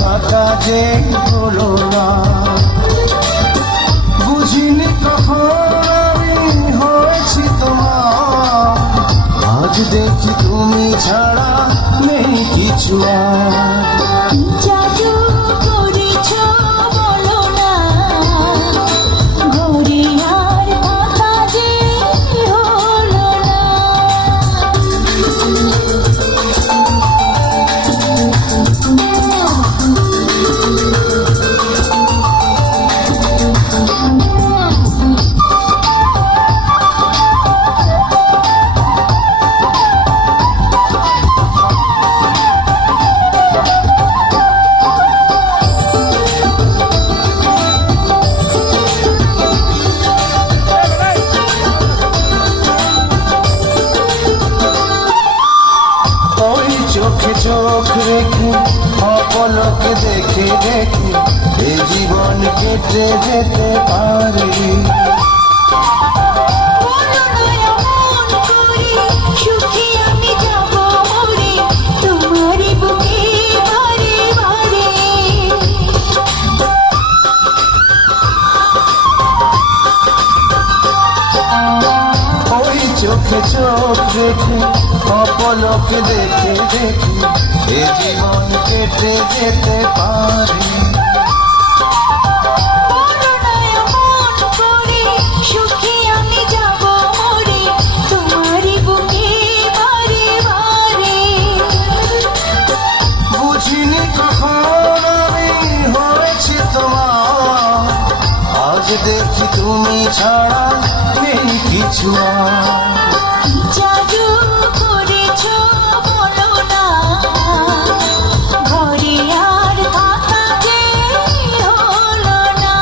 থাকা যে হলো না। বুঝিনি কখন আমি হয়েছি তোমার, আজ দেখি তুমি ছাড়া নেই কিছু আর। জাদু করেছ বলো না, ঘরে আর থাকা যে হলো না। চোখে চোখ রেখে অপলকে দেখে দেখে এ জীবন কেটে যেতে পারে। সুখী আমি যাব মরে তোমারই বুকে বারে বারে। ওই চোখে চোখ রেখে অপলকে দেখে দেখে এ জীবন কেটে যেতে পারে। সুখী আমি যাব মরে তোমারই বুকে বারে বারে। বুঝিনি কখন আমি হয়েছি তোমার, আজ দেখি তুমি ছাড়া নেই কিছু আর। জাদু করেছ বলো না, ঘরে আর থাকা যে হলো না।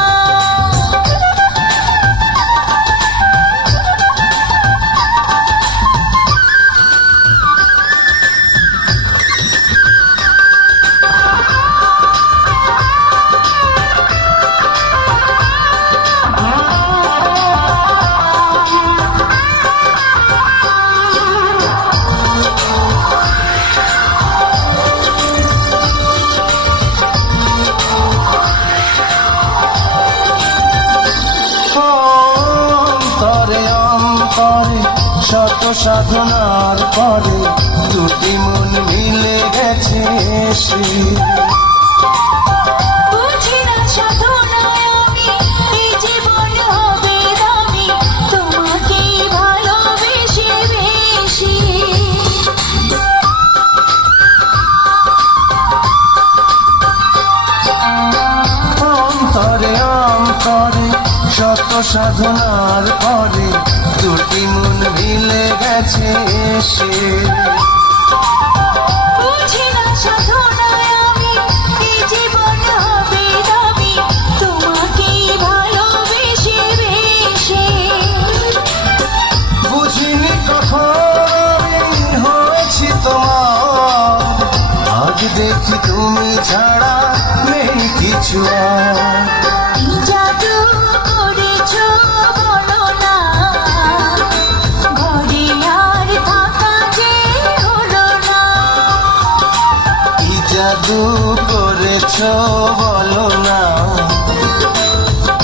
শত সাধনার পরে দুটি মন মিলে গেছে সে। বুঝি না সাধনায় আমি এই জীবন হবে দামি, তোমাকে ভালোবেসে বেশি। অন্তরে অন্তরে শত সাধনার পরে দুটি মন মিলে গেছে সে। বুঝি না সাধনায় আমি এই জীবন হবে দামি, তোমাকে ভালোবেসে বেশি। বুঝিনি কখন আমি হয়েছি তোমার, আজ দেখি তুমি ছাড়া নেই কিছু আর। জাদু করেছ বলো না, ঘরে আর থাকা যে হলো না। কি জাদু করেছ বলো না,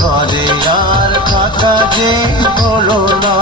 ঘরে আর থাকা যে হলো না।